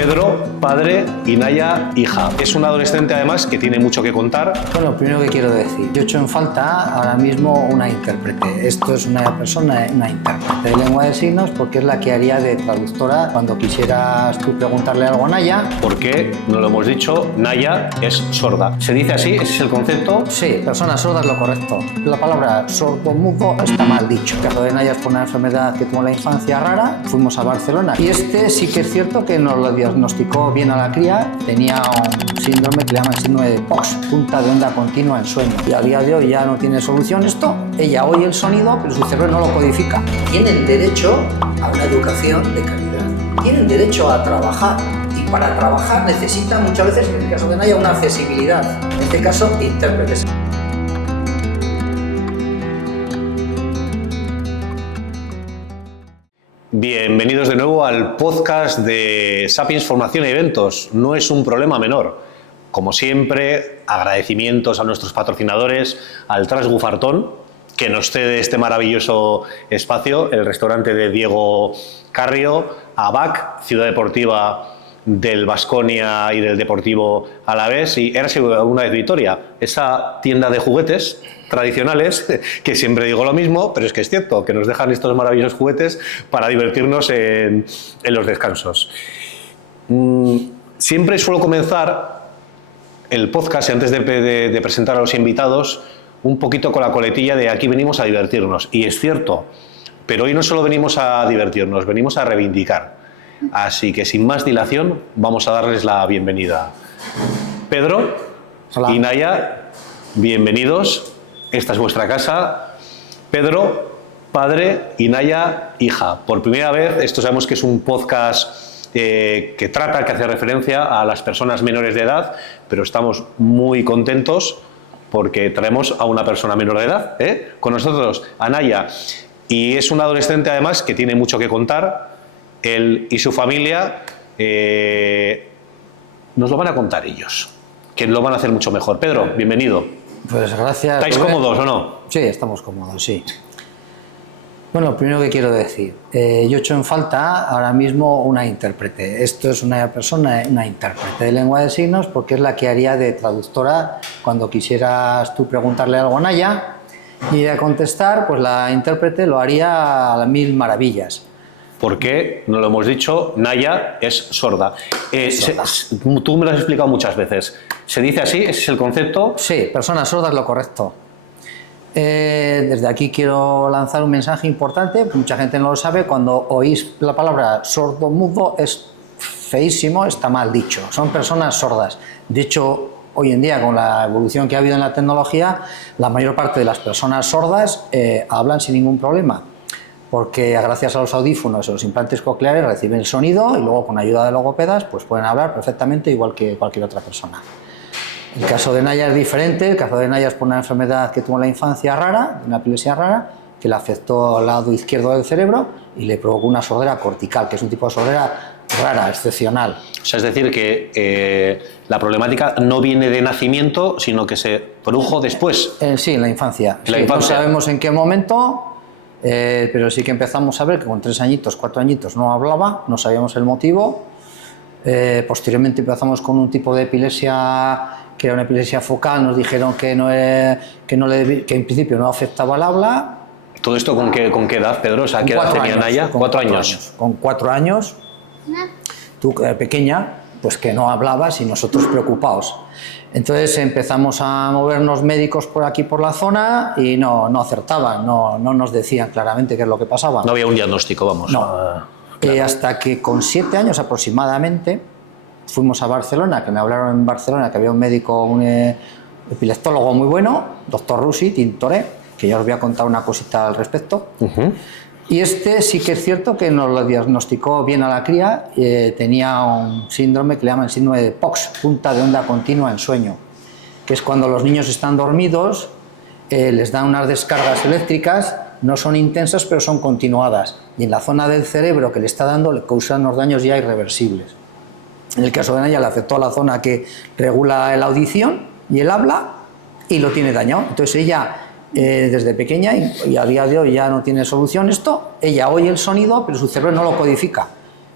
Pedro, padre, y Naya, hija. Es un adolescente además que tiene mucho que contar. Bueno, primero que quiero decir, yo echo en falta ahora mismo una intérprete. Esto es una persona, una intérprete de lengua de signos, porque es la que haría de traductora cuando quisieras tú preguntarle algo a Naya. Porque, no lo hemos dicho, Naya es sorda. ¿Se dice así? ¿Ese es el concepto? Sí, persona sorda es lo correcto. La palabra sordo-mudo está mal dicho. El caso de Naya es por una enfermedad que tuvo en la infancia rara. Fuimos a Barcelona y sí que es cierto que nos lo diagnosticó bien a la cría. Tenía un síndrome que le llaman síndrome de POX, punta de onda continua en sueño. Y a día de hoy ya no tiene solución esto. Ella oye el sonido, pero su cerebro no lo codifica. Tienen derecho a una educación de calidad. Tienen derecho a trabajar. Y para trabajar necesitan muchas veces, en el caso de Naya, una accesibilidad. En este caso, intérpretes. Bienvenidos de nuevo al podcast de Sapiens Formación y Eventos. No es un problema menor. Como siempre, agradecimientos a nuestros patrocinadores, al Transgufartón, que nos cede este maravilloso espacio, el restaurante de Diego Carrio, a BAC, Ciudad Deportiva del Baskonia y del Deportivo Alavés, y Érase una vez Vitoria, esa tienda de juguetes tradicionales, que siempre digo lo mismo, pero es que es cierto, que nos dejan estos maravillosos juguetes para divertirnos en los descansos. Siempre suelo comenzar el podcast, antes de presentar a los invitados, un poquito con la coletilla de aquí venimos a divertirnos, y es cierto, pero hoy no solo venimos a divertirnos, venimos a reivindicar. Así que sin más dilación vamos a darles la bienvenida. Pedro. Hola. Y Naya, bienvenidos. Esta es vuestra casa. Pedro, padre, y Naya, hija. Por primera vez, esto sabemos que es un podcast que hace referencia a las personas menores de edad, pero estamos muy contentos porque traemos a una persona menor de edad, con nosotros, a Naya. Y es un adolescente además que tiene mucho que contar. Él y su familia nos lo van a contar ellos, que lo van a hacer mucho mejor. Pedro, bienvenido. Pues gracias. ¿Estáis cómodos o no? Sí, estamos cómodos, sí. Bueno, primero que quiero decir, yo echo en falta ahora mismo una intérprete. Esto es una persona, una intérprete de lengua de signos, porque es la que haría de traductora cuando quisieras tú preguntarle algo a Naya y a contestar, pues la intérprete lo haría a las mil maravillas. Porque, no lo hemos dicho, Naya es sorda. Tú me lo has explicado muchas veces. ¿Se dice así? ¿Ese es el concepto? Sí, persona sorda es lo correcto. Desde aquí quiero lanzar un mensaje importante, mucha gente no lo sabe, cuando oís la palabra sordo-mudo es feísimo, está mal dicho. Son personas sordas. De hecho, hoy en día, con la evolución que ha habido en la tecnología, la mayor parte de las personas sordas hablan sin ningún problema, porque gracias a los audífonos o los implantes cocleares reciben el sonido y luego con ayuda de logopedas pues pueden hablar perfectamente igual que cualquier otra persona. El caso de Naya es diferente. El caso de Naya es por una enfermedad que tuvo en la infancia rara, una epilepsia rara, que le afectó al lado izquierdo del cerebro y le provocó una sordera cortical, que es un tipo de sordera rara, excepcional. O sea, es decir, que la problemática no viene de nacimiento, sino que se produjo después. Sí, en la infancia. En la infancia. No sabemos en qué momento. Pero sí que empezamos a ver que con 3 añitos, 4 añitos no hablaba, no sabíamos el motivo. Posteriormente empezamos con un tipo de epilepsia que era una epilepsia focal, nos dijeron que en principio no afectaba al habla. ¿Todo esto con qué edad, Pedro? O sea, ¿qué edad tenía Naya? 4 años. Con 4 años, tú pequeña, pues que no hablabas y nosotros preocupados. Entonces empezamos a movernos médicos por aquí, por la zona, y no acertaban, no nos decían claramente qué es lo que pasaba. No había un diagnóstico, vamos. No. Claro. Hasta que con 7 años aproximadamente fuimos a Barcelona, que me hablaron en Barcelona que había un médico, un epileptólogo muy bueno, doctor Rusi Tintoré, que ya os voy a contar una cosita al respecto. Y sí que es cierto que nos lo diagnosticó bien a la cría. Tenía un síndrome que le llaman síndrome de POX, punta de onda continua en sueño, que es cuando los niños están dormidos, les dan unas descargas eléctricas, no son intensas pero son continuadas, y en la zona del cerebro que le está dando le causan unos daños ya irreversibles. En el caso de Naya le afectó a la zona que regula la audición y el habla y lo tiene dañado. Entonces ella, desde pequeña, y a día de hoy ya no tiene solución esto, ella oye el sonido pero su cerebro no lo codifica.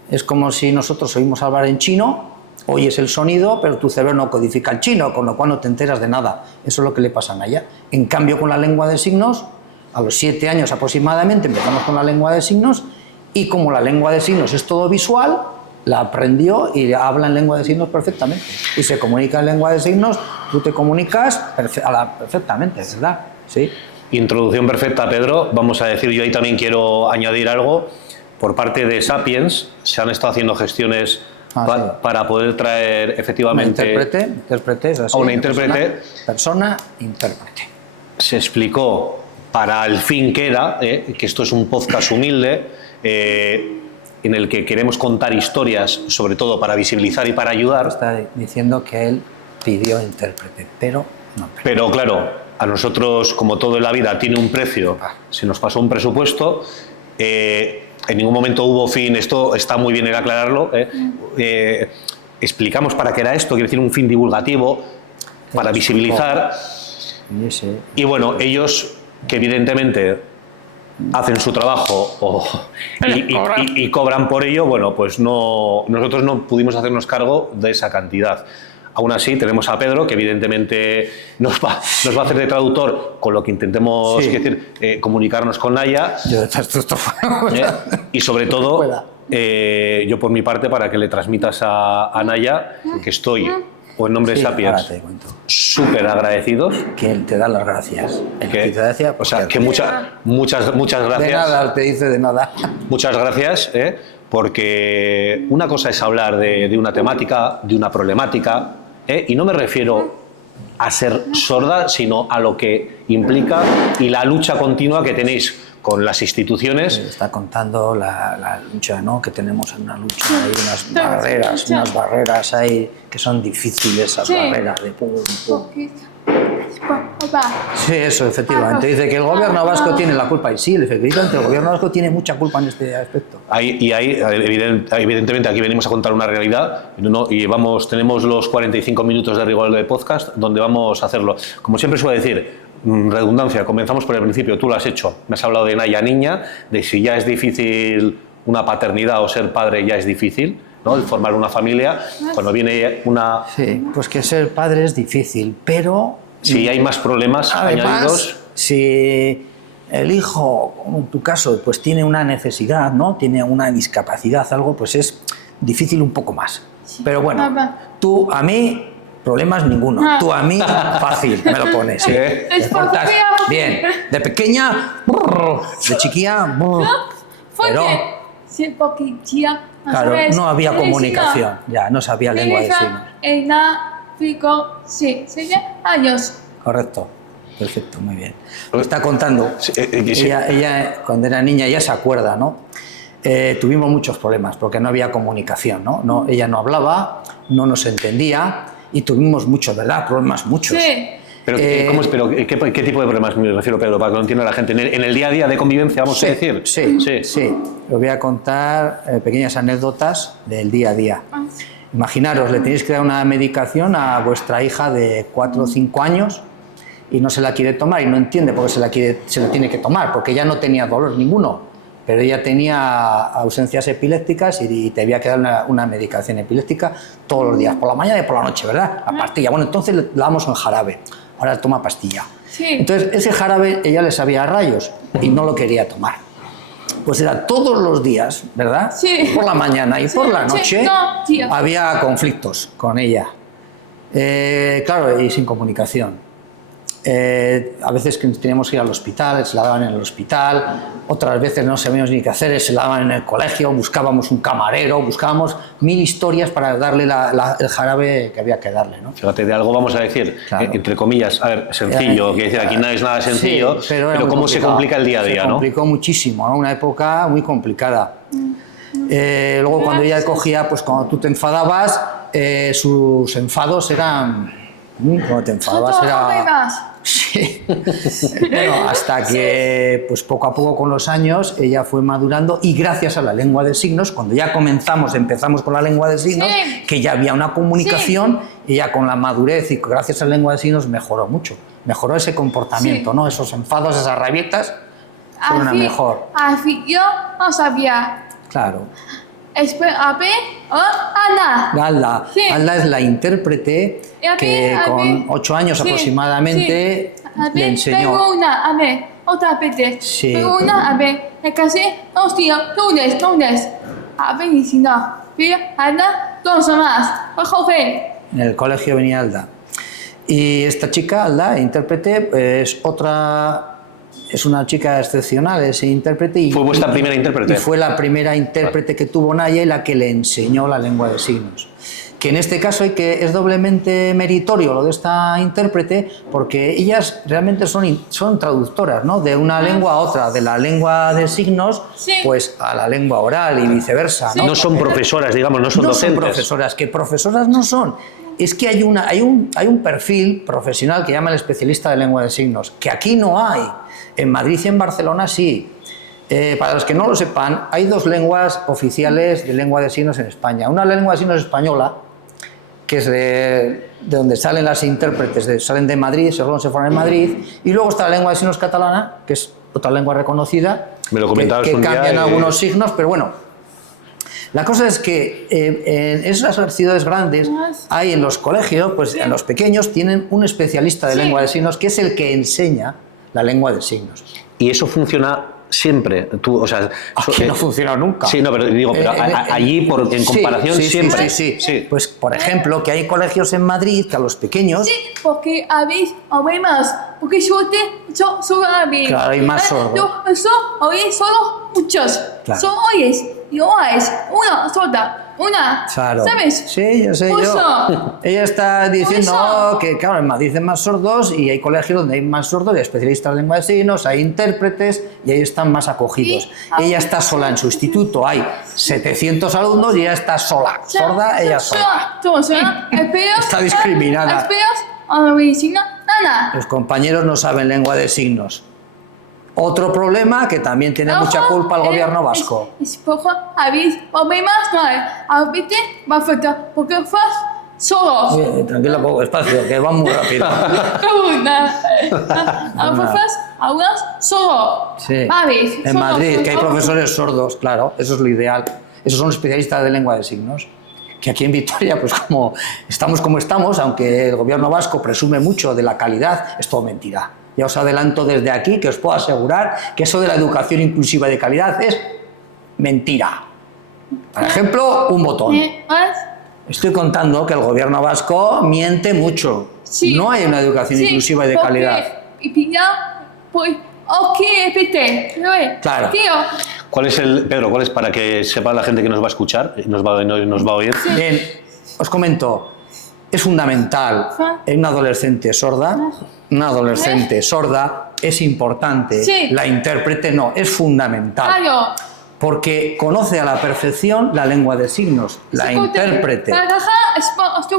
Es como si nosotros oímos hablar en chino, oyes el sonido, pero tu cerebro no codifica el chino, con lo cual no te enteras de nada. Eso es lo que le pasa a Naya. En cambio, con la lengua de signos, a los 7 años aproximadamente empezamos con la lengua de signos, y como la lengua de signos es todo visual, la aprendió y habla en lengua de signos perfectamente. Y se comunica en lengua de signos, tú te comunicas perfectamente, ¿verdad? Sí. Introducción perfecta, Pedro. Vamos a decir, yo ahí también quiero añadir algo. Por parte de Sapiens se han estado haciendo gestiones Sí. para poder traer efectivamente intérprete es así, a una intérprete. Persona, intérprete. Se explicó para el fin que era, que esto es un podcast humilde, en el que queremos contar historias, sobre todo para visibilizar y para ayudar. Está diciendo que él pidió intérprete, pero no. Pero claro, a nosotros, como todo en la vida tiene un precio, se nos pasó un presupuesto, en ningún momento hubo fin, esto está muy bien el aclararlo, explicamos para qué era esto, quiere decir un fin divulgativo, para visibilizar, y bueno, ellos que evidentemente hacen su trabajo y cobran por ello, bueno, pues no, nosotros no pudimos hacernos cargo de esa cantidad. Aún así, tenemos a Pedro, que evidentemente nos va a hacer de traductor con lo que intentemos, Sí. decir, comunicarnos con Naya. Yo detesto esto. Y sobre todo, Fuera. yo por mi parte, para que le transmitas a Naya que estoy, o en nombre de Sí, Sapiens, ahora te cuento. súper agradecidos. Que él te da las gracias. Él Que, te dice, o sea, que muchas gracias. de nada, te dice de nada. Muchas gracias, porque una cosa es hablar de una temática, de una problemática, y no me refiero a ser sorda, sino a lo que implica y la lucha continua que tenéis con las instituciones. Está contando la lucha, ¿no? Que tenemos en una lucha, hay unas barreras ahí que son difíciles, esas barreras de pum, pum. Sí, eso, efectivamente. Dice que el gobierno vasco tiene la culpa. Y sí, efectivamente, el gobierno vasco tiene mucha culpa en este aspecto. Evidentemente, aquí venimos a contar una realidad, ¿no? Y tenemos los 45 minutos de rigor de podcast donde vamos a hacerlo. Como siempre suelo decir, redundancia, comenzamos por el principio, tú lo has hecho. Me has hablado de Naya niña, de si ya es difícil una paternidad o ser padre ya es difícil, ¿no? El formar una familia, cuando viene una... Sí, pues que ser padre es difícil, pero... Si hay más problemas añadidos... Si el hijo, como en tu caso, pues tiene una necesidad, ¿no? Tiene una discapacidad, algo, pues es difícil un poco más. Pero bueno, tú a mí, problemas ninguno. Tú a mí, fácil, me lo pones. ¿Sí? Es Portas bien. De pequeña, de chiquilla, pero... Claro, no había comunicación, ya, no sabía lengua de signos. Correcto, perfecto, muy bien. Lo está contando. Ella, cuando era niña, ya se acuerda, ¿no? Tuvimos muchos problemas porque no había comunicación, ¿no? Ella no hablaba, no nos entendía y tuvimos muchos, ¿verdad? Problemas muchos. Sí. Pero, ¿qué tipo de problemas me refiero, Pedro, para que lo entienda la gente? ¿En el día a día de convivencia, vamos a decir? Sí. Os voy a contar pequeñas anécdotas del día a día. Imaginaros, le tenéis que dar una medicación a vuestra hija de 4 o 5 años y no se la quiere tomar y no entiende por qué se la tiene que tomar, porque ella no tenía dolor ninguno, pero ella tenía ausencias epilépticas y te había que dar una medicación epiléptica todos los días, por la mañana y por la noche, ¿verdad? La pastilla. Bueno, entonces la damos en jarabe, ahora toma pastilla. Sí. Entonces ese jarabe ella le sabía a rayos y no lo quería tomar. Pues era todos los días, ¿verdad? Sí. Por la mañana y por la noche Sí. había conflictos con ella. Claro, y sin comunicación. A veces que teníamos que ir al hospital, se la daban en el hospital, otras veces no sabíamos ni qué hacer, se la daban en el colegio, buscábamos un camarero, buscábamos 1000 historias para darle el jarabe que había que darle, ¿no? Fíjate, de algo vamos a decir, Claro. Entre comillas, a ver, sencillo, quiero decir, aquí no es nada sencillo, Sí, pero era cómo se complica el día a día, Se ¿no? complicó muchísimo, ¿no? Una época muy complicada. Luego cuando ella cogía, pues cuando tú te enfadabas, sus enfados eran... Cuando te enfadabas era... Sí. Bueno, hasta que pues poco a poco con los años ella fue madurando y gracias a la lengua de signos, cuando ya empezamos con la lengua de signos, Sí. que ya había una comunicación, ella con la madurez y gracias a la lengua de signos mejoró mucho, mejoró ese comportamiento, Sí. ¿no? Esos enfados, esas rabietas, fueron a mejor. Así yo no sabía. Claro. Ana. Alda. Sí. Alda es la intérprete que con 8 años Sí, aproximadamente sí. A le ver, enseñó. tengo una, a ver, otra vez. Sí. Tengo una, a ver, es casi, hostia, lunes. A ver, y si no, mira, Ana, 2 más. Joven. En el colegio venía Alda. Y esta chica, Alda, intérprete, es una chica excepcional, es intérprete. Y, ¿Fue vuestra primera intérprete? Y fue la primera intérprete que tuvo Naya y la que le enseñó la lengua de signos. Que en este caso es doblemente meritorio lo de esta intérprete, porque ellas realmente son traductoras, ¿no? De una lengua a otra, de la lengua de signos, Sí. pues a la lengua oral y viceversa, ¿no? No son profesoras, digamos, no son docentes. Son profesoras, que profesoras no son. Es que hay un perfil profesional que llama el especialista de lengua de signos, que aquí no hay. En Madrid y en Barcelona sí. Para los que no lo sepan, hay 2 lenguas oficiales de lengua de signos en España. Una lengua de signos española, que es de donde salen las intérpretes, salen de Madrid, según se fueron en Madrid, y luego está la lengua de signos catalana, que es otra lengua reconocida, Me lo comentabas que un día cambian y- algunos signos, pero bueno. La cosa es que en esas ciudades grandes hay en los colegios, pues en los pequeños tienen un especialista de Sí. lengua de signos que es el que enseña la lengua de signos. Y eso funciona siempre. Tú, o sea, Aquí no funciona nunca. Sí, no, pero digo, pero allí en Sí, comparación sí, siempre. Sí. Pues por ejemplo, que hay colegios en Madrid que a los pequeños, Sí, porque habéis más. Porque solo habéis. Claro, hay más sordos. Eso, oís solo muchos. Claro. Solo oyes y oís una sorda. Una. claro. ¿Sabes? Sí, yo sé. Por Yo. eso. Ella está diciendo eso. que, claro, en Madrid hay más sordos y hay colegios donde hay más sordos, hay especialistas de lengua de signos, hay intérpretes y ahí están más acogidos. Sí. Ella está sola en su instituto, hay 700 alumnos y ella está sola. Sorda, ella sola. Está discriminada. Esperas a la medicina. Nada. Los compañeros no saben lengua de signos. Otro problema que también tiene mucha culpa el gobierno vasco. Es poco, habéis problemas, no hay. A veces va a faltar, porque fas solos. Oye, tranquila, poco espacio, que va muy rápido. A veces hablas solo. Sí. ¿Sabes? En Madrid, que hay profesores sordos, claro, eso es lo ideal. Esos son especialistas de lengua de signos. Que aquí en Vitoria, pues como estamos, aunque el gobierno vasco presume mucho de la calidad, es todo mentira. Ya os adelanto desde aquí que os puedo asegurar que eso de la educación inclusiva de calidad es mentira. Por ejemplo, un botón. ¿Más? Estoy contando que el gobierno vasco miente mucho. Sí. No hay una educación Sí, inclusiva y de porque- calidad. Y pilla, pues, ok, repite. Claro. Tío, ¿Cuál es Pedro, cuál es para que sepa la gente que nos va a escuchar, nos va a oír? Bien, os comento, es fundamental en una adolescente sorda, es importante, Sí. la intérprete no, es fundamental, claro. porque conoce a la perfección la lengua de signos, la intérprete,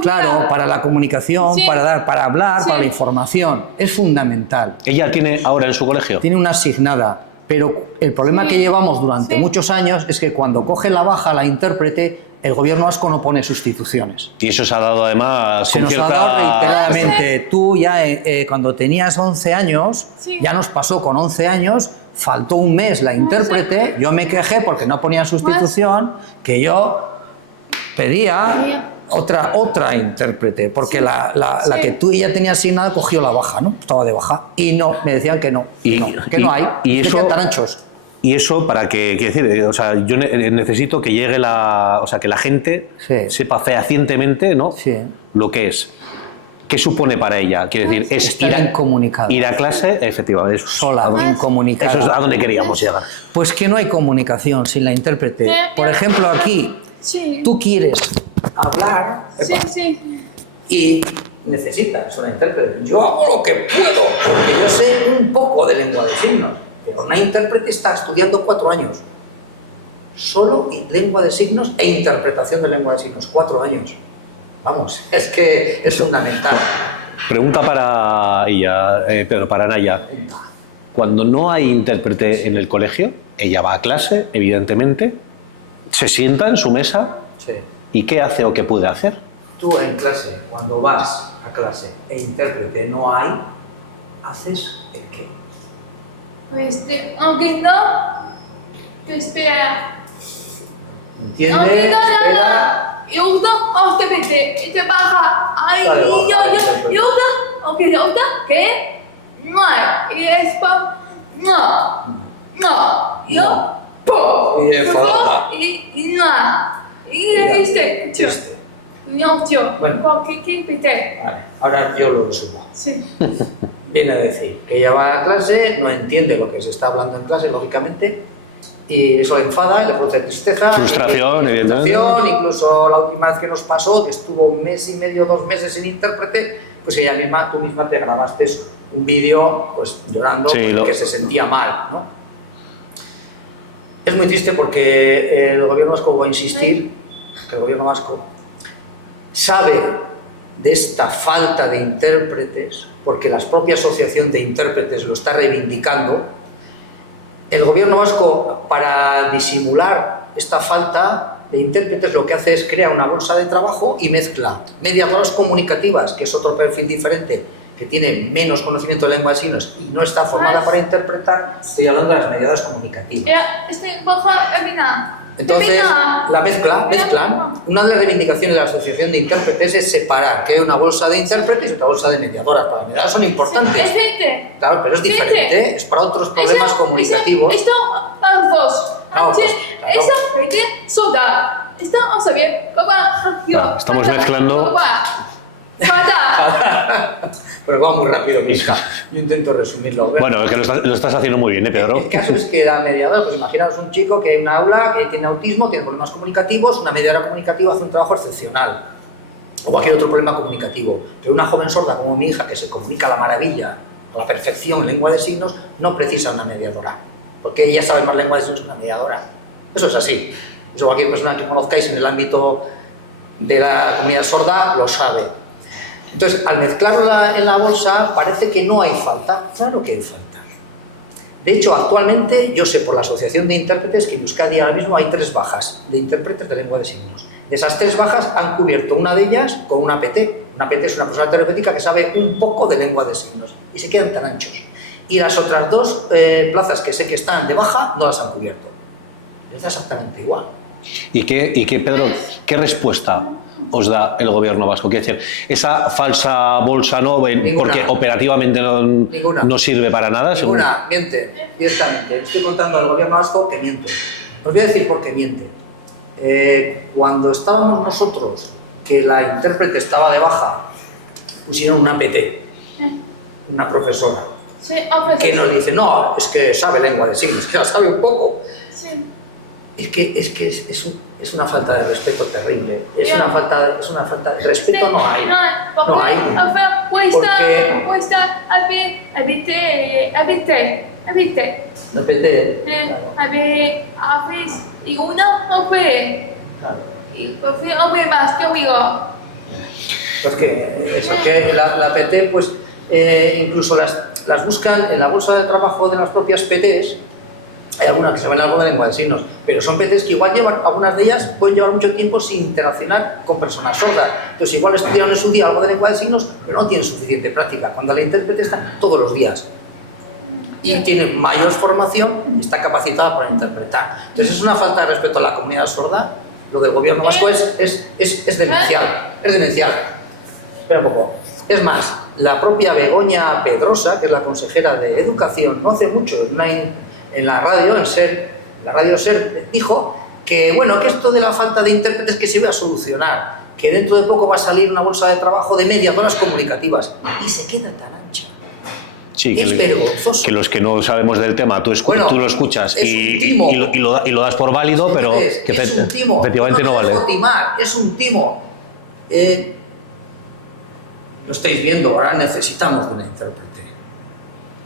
claro, para la comunicación, Sí. para hablar, Sí. para la información, es fundamental. ¿Ella tiene ahora en su colegio? Tiene una asignada, pero el problema Sí. que llevamos durante Sí. muchos años es que cuando coge la baja la intérprete, el gobierno vasco no pone sustituciones. Y eso se ha dado además Se con nos cierta... ha dado reiteradamente. Tú ya cuando tenías 11 años, Sí. ya nos pasó con 11 años, faltó un mes la intérprete, yo me quejé porque no ponía sustitución, que yo pedía otra intérprete, porque la Sí. que tú ya tenías asignada cogió la baja, ¿no? Estaba de baja. Y no, me decían que no, que no hay, y que eso, quedan anchos. y eso para que, quiero decir, o sea, yo necesito que llegue o sea, que la gente Sí. sepa fehacientemente, ¿no? Sí. Lo que es. ¿Qué supone para ella? Quiero decir, es Estar incomunicada. ir a clase, efectivamente, Sola, incomunicada. eso es a donde queríamos llegar. Pues que no hay comunicación sin la intérprete. Por ejemplo, aquí, Sí. tú quieres hablar Sí. y necesitas una intérprete. Yo hago lo que puedo, porque yo sé un poco de lengua de signos, pero una intérprete está estudiando 4 años. Solo lengua de signos e interpretación de lengua de signos, 4 años. Vamos, es que es fundamental. Pregunta para ella, Pedro, para Naya. Cuando no hay intérprete en el colegio, ella va a clase, evidentemente, se sienta en su mesa Sí. y ¿qué hace o qué puede hacer? Tú en clase, cuando vas a clase e intérprete no hay, haces el qué. Pues, aunque no, espera. Entiende, No entiendo espera. nada. Y uno, y te baja. Ay, Está de baja, y uno, ok, de otra, ¿qué? No hay. Y después, no. Yo, ¡pum! Y enfadada. Y no. Y le diste, tío. Este. No, tío. Bueno. ¿Qué pité? Vale, ahora yo lo resumo. Sí. Viene a decir que ella va a clase, no entiende lo que se está hablando en clase, lógicamente, y eso le enfada, le produce tristeza, Frustración, evidentemente. Incluso la última vez que nos pasó, que estuvo 1 mes y medio, 2 meses sin intérprete, pues ella misma, tú misma te grabaste un vídeo pues llorando Sí, porque se sentía mal, ¿no? Es muy triste porque el gobierno vasco, va a insistir, que el gobierno vasco sabe de esta falta de intérpretes, porque la propia asociación de intérpretes lo está reivindicando. El gobierno vasco, para disimular esta falta de intérpretes, lo que hace es crear una bolsa de trabajo y mezcla mediadoras comunicativas, que es otro perfil diferente, que tiene menos conocimiento de lengua de signos y no está formada para interpretar. Estoy hablando de las mediadoras comunicativas. Ya, baja, camina. Entonces, la mezclan. Una de las reivindicaciones de la Asociación de Intérpretes es separar que hay una bolsa de intérpretes y otra bolsa de mediadoras. Para las mediadoras son importantes. Es diferente. Claro, pero es diferente, ¿eh? Es para otros problemas comunicativos. Esto para los dos. Claro, pues, claro. Esa gente soda. Esto vamos a ver. Claro, estamos mezclando. Pero va muy rápido, mi hija. Yo intento resumirlo. Bueno, es que lo estás haciendo muy bien, Pedro. El caso es que la mediadora, pues imaginaos un chico que hay una aula, que tiene autismo, tiene problemas comunicativos, una mediadora comunicativa hace un trabajo excepcional. O cualquier otro problema comunicativo. Pero una joven sorda como mi hija, que se comunica a la maravilla, a la perfección en lengua de signos, no precisa una mediadora. Porque ella sabe más lengua de signos que una mediadora. Eso es así. Eso cualquier persona que conozcáis en el ámbito de la comunidad sorda lo sabe. Entonces, al mezclarlo en la bolsa, parece que no hay falta. Claro que hay falta. De hecho, actualmente, yo sé por la Asociación de Intérpretes que en Euskadi ahora mismo hay 3 bajas de intérpretes de lengua de signos. De esas 3 bajas han cubierto una de ellas con una PT. Una PT es una persona terapéutica que sabe un poco de lengua de signos y se quedan tan anchos. Y las otras 2 plazas que sé que están de baja no las han cubierto. Es exactamente igual. ¿Y qué, Pedro, qué respuesta os da el gobierno vasco? Quiero decir, esa falsa bolsa no, porque operativamente no sirve para nada. Ninguna, miente, directamente. Estoy contando al gobierno vasco que miente. Os voy a decir por qué miente. Cuando estábamos nosotros, que la intérprete estaba de baja, pusieron una PT, una profesora, que nos dice, no, es que sabe lengua de signos, que la sabe un poco. Es que es una falta de respeto terrible. Es una falta de respeto, no hay. No hay. Y una no fue. Y por fin hombre más, yo digo. Pues que la PT, pues incluso las buscan en la bolsa de trabajo de las propias PTs. Hay algunas que se ven algo de lengua de signos, pero son PTs que igual llevan, algunas de ellas pueden llevar mucho tiempo sin interaccionar con personas sordas. Entonces igual estudiaron en su día algo de lengua de signos, pero no tienen suficiente práctica. Cuando la intérprete está todos los días y tiene mayor formación, está capacitada para interpretar. Entonces es una falta de respeto a la comunidad sorda. Lo del gobierno vasco es demencial. Es demencial. Espera un poco. Es más, la propia Begoña Pedrosa, que es la consejera de Educación, no hace mucho, en la radio, la radio SER, dijo que, bueno, que esto de la falta de intérpretes que se iba a solucionar, que dentro de poco va a salir una bolsa de trabajo de mediadoras comunicativas, y se queda tan ancha. Sí, es vergonzoso. Que los que no sabemos del tema, tú lo escuchas y lo das por válido, pero que efectivamente no vale. Es un timo. Lo estáis viendo, ahora necesitamos de una intérprete.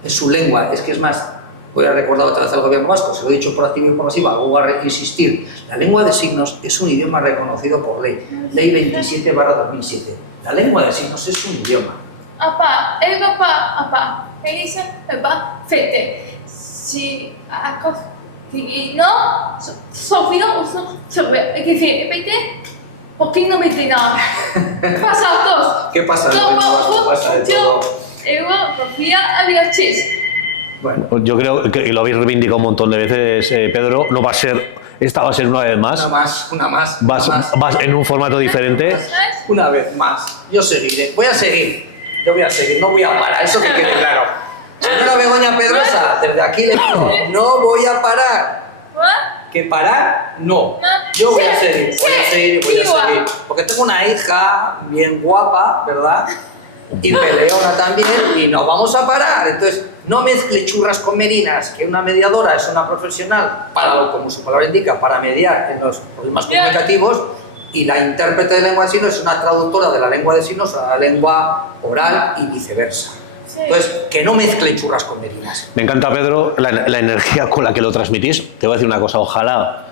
Es su lengua, es que es más. Voy a recordar otra vez al gobierno vasco, se lo he dicho por activa y por pasiva, voy a insistir. La lengua de signos es un idioma reconocido por ley, ley 27/2007. La lengua de signos es un idioma. ¿Qué dice? Fete. Si no, Sofía, hay que decir, fete, ¿por qué no mete nada? Pasa dos. ¿Qué pasa? Pasa de todo. Sofía había chis. Bueno, yo creo que lo habéis reivindicado un montón de veces, Pedro, no va a ser Esta va a ser una vez más. Una más. Vas en un formato diferente. Una vez más. Yo seguiré. Voy a seguir. Yo voy a seguir. No voy a parar. Eso que quede claro. Señora Begoña Pedrosa, desde aquí le digo, no voy a parar. Que parar, no. Yo voy a seguir. Porque tengo una hija bien guapa, ¿verdad? Y peleona también, y no vamos a parar. Entonces, no mezcle churras con merinas, que una mediadora es una profesional, para, como su palabra indica, para mediar en los problemas comunicativos, y la intérprete de lengua de signos es una traductora de la lengua de signos a la lengua oral y viceversa. Entonces, que no mezcle churras con merinas. Me encanta, Pedro, la energía con la que lo transmitís. Te voy a decir una cosa, ojalá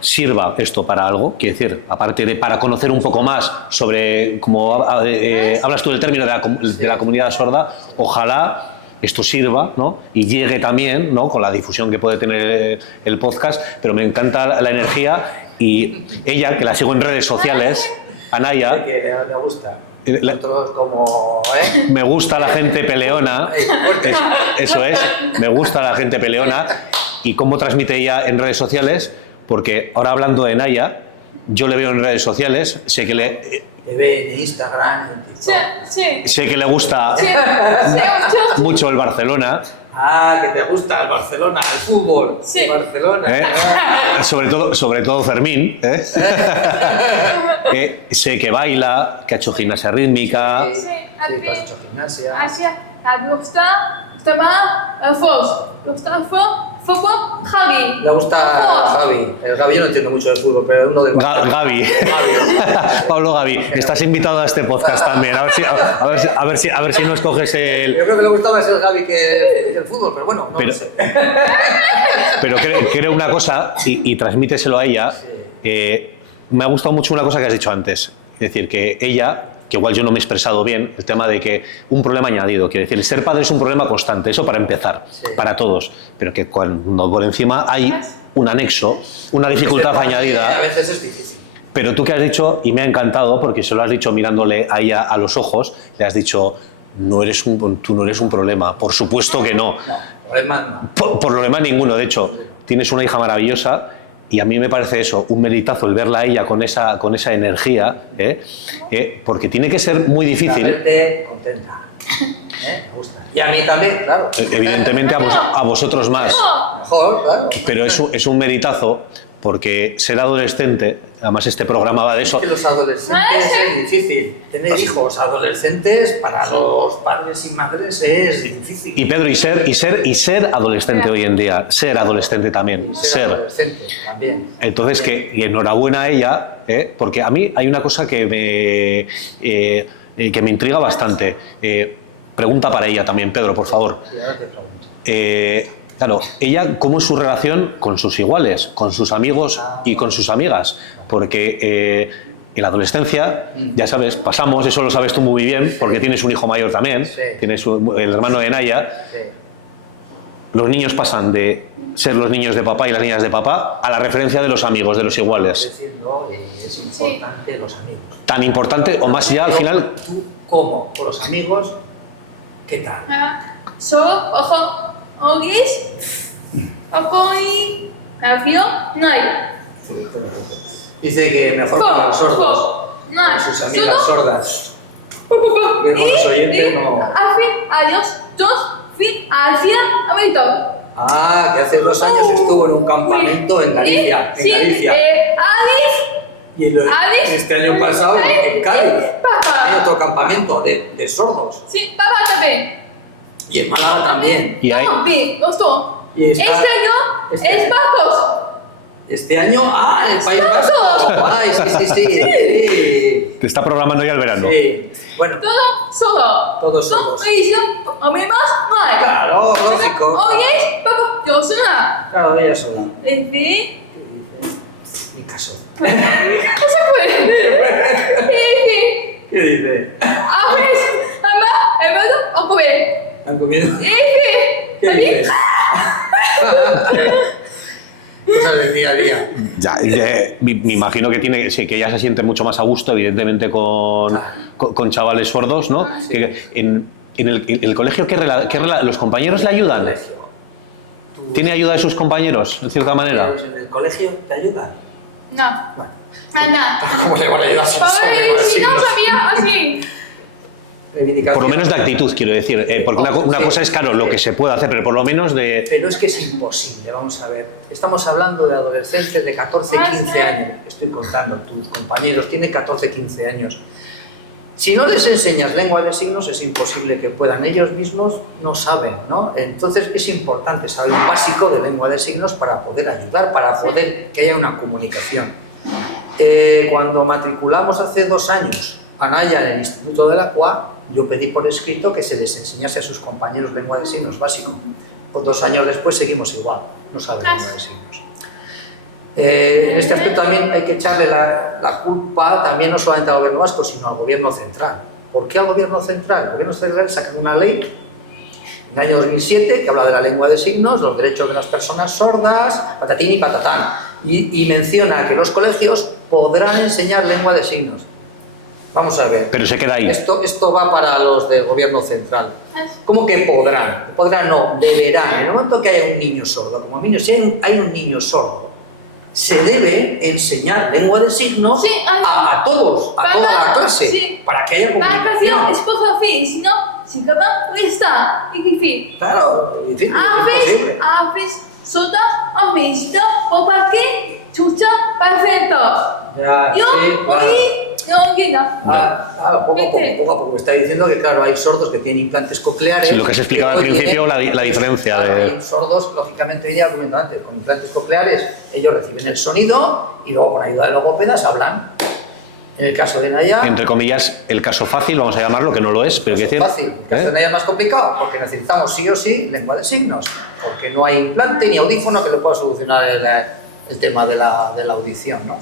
sirva esto para algo, quiero decir, aparte de para conocer un poco más sobre, como hablas tú del término de la comunidad sorda, ojalá esto sirva, ¿no? Y llegue también, ¿no? Con la difusión que puede tener el podcast, pero me encanta la energía y ella, que la sigo en redes sociales, Anaya, Que le gusta. Nosotros como, me gusta la gente peleona, eso es, me gusta la gente peleona. ¿Y cómo transmite ella en redes sociales? Porque ahora hablando de Naya, yo le veo en redes sociales, sé que le ve en Instagram, en TikTok. Sé que le gusta mucho el Barcelona. Ah, que te gusta el Barcelona, el fútbol, el Barcelona. Sobre todo Fermín. Sé que baila, que ha hecho gimnasia rítmica. Sí, has hecho gimnasia. Javi. Le gusta Javi. El Javi yo no entiendo mucho de fútbol, pero uno del Gavi. Pablo Gavi. Estás invitado a este podcast también. A ver si nos coges el. Yo creo que le gusta más el Gavi que el fútbol, pero bueno, no lo sé. Pero creo una cosa y transmíteselo a ella. Me ha gustado mucho una cosa que has dicho antes. Es decir, que ella, que igual yo no me he expresado bien, el tema de que un problema añadido, quiero decir, el ser padre es un problema constante, eso para empezar, para todos, pero que cuando por encima hay un anexo, una dificultad añadida. A veces es difícil. Pero tú que has dicho, y me ha encantado, porque se lo has dicho mirándole a ella a los ojos, le has dicho, tú no eres un problema, por supuesto que no. Problema no. Por lo demás ninguno, de hecho, tienes una hija maravillosa. Y a mí me parece eso, un meritazo el verla a ella con esa energía, porque tiene que ser muy difícil. Verte contenta. Me gusta. Y a mí también, claro. Evidentemente a vosotros más. Mejor, claro. Pero es un meritazo porque ser adolescente, además este programa va de eso. Es que los adolescentes es difícil. Tener hijos adolescentes para los padres y madres es difícil. Y Pedro, y ser adolescente hoy en día, ser adolescente también, ser. Adolescente también. Entonces, que enhorabuena a ella, porque a mí hay una cosa que me intriga bastante. Pregunta para ella también, Pedro, por favor. Sí, ahora te pregunto. Claro, ella, ¿cómo es su relación con sus iguales, con sus amigos y con sus amigas? Porque en la adolescencia, ya sabes, pasamos, eso lo sabes tú muy bien, porque tienes un hijo mayor también, tienes el hermano de Naya. Los niños pasan de ser los niños de papá y las niñas de papá a la referencia de los amigos, de los iguales. Es importante los amigos. Tan importante o más ya al final. ¿Tú cómo? ¿Con los amigos? ¿Qué tal? Dice que mejor con los sordos, con sus amigas sordas. Los oyentes no. Ah, que hace 2 años estuvo en un campamento en Galicia. Y este año pasado en Cádiz. Hay otro campamento de sordos. Sí, papá también. Y en Málaga también. Y hay, Y Este año es Vascos. Este año, el País Vasco. Ay, sí. te está programando ya el verano. Sí. Bueno, todos solos. Claro, lógico. Claro, ella sola. Mi caso. ¿Qué dice? ¿Han comido? ¿Qué dices? Cosas del día a día. Me imagino que que ella se siente mucho más a gusto, evidentemente, con chavales sordos, ¿no? Sí. Que en el colegio, ¿qué los compañeros le ayudan? Tu ¿Tiene ayuda de sus compañeros, en cierta manera? ¿En el colegio te ayudan? No. Bueno, Anda. ¿cómo le van a ayudar si no sabe Pobre, lengua de si no signos? sabía así. Reivindicación. Por lo menos de actitud, quiero decir. Porque una Sí. cosa es, claro, lo que se puede hacer, pero por lo menos de... Pero es que es imposible, vamos a ver. Estamos hablando de adolescentes de 14, 15 años. Estoy contando, tus compañeros tienen 14, 15 años. Si no les enseñas lengua de signos, es imposible que puedan. Ellos mismos no saben, ¿no? Entonces es importante saber un básico de lengua de signos para poder ayudar, para poder que haya una comunicación. Cuando matriculamos hace 2 años a Naya en el Instituto de la CUA, yo pedí por escrito que se les enseñase a sus compañeros lengua de signos básico. Pues 2 años después seguimos igual, no saben lengua de signos. En este aspecto también hay que echarle la culpa también no solamente al gobierno vasco, sino al gobierno central. ¿Por qué al gobierno central? El gobierno central saca una ley en el año 2007 que habla de la lengua de signos, los derechos de las personas sordas, patatín y patatán, y menciona que los colegios podrán enseñar lengua de signos. Vamos a ver. Pero se queda ahí. Esto va para los del gobierno central. ¿Cómo que podrán? Podrán no, deberán. En el momento que haya un niño sordo, como niño, si hay un niño sordo, se debe enseñar lengua de signos Sí, a todos, a toda la clase, sí. para que haya La comunicación. canción es por fin, si no, si cada está difícil. Claro, en fin, es Aves, imposible. aves, soda, aves, o para qué, chucha, perfecto. Ya, Yo, sí, claro. hoy, no entiendo. Claro, poco a poco. Está diciendo que, claro, hay sordos que tienen implantes cocleares. Sí, lo que se explicaba al hoy principio, tienen- la diferencia Claro, de... hay sordos, lógicamente, ya comentaba antes, con implantes cocleares, ellos reciben el sonido y luego, con ayuda de logopedas, hablan. En el caso de Naya, Entre comillas, el caso fácil, vamos a llamarlo, que no lo es, pero es quiero decir... fácil. El caso de Naya es más complicado porque necesitamos sí o sí lengua de signos, porque no hay implante ni audífono que le pueda solucionar el tema de la audición, ¿no?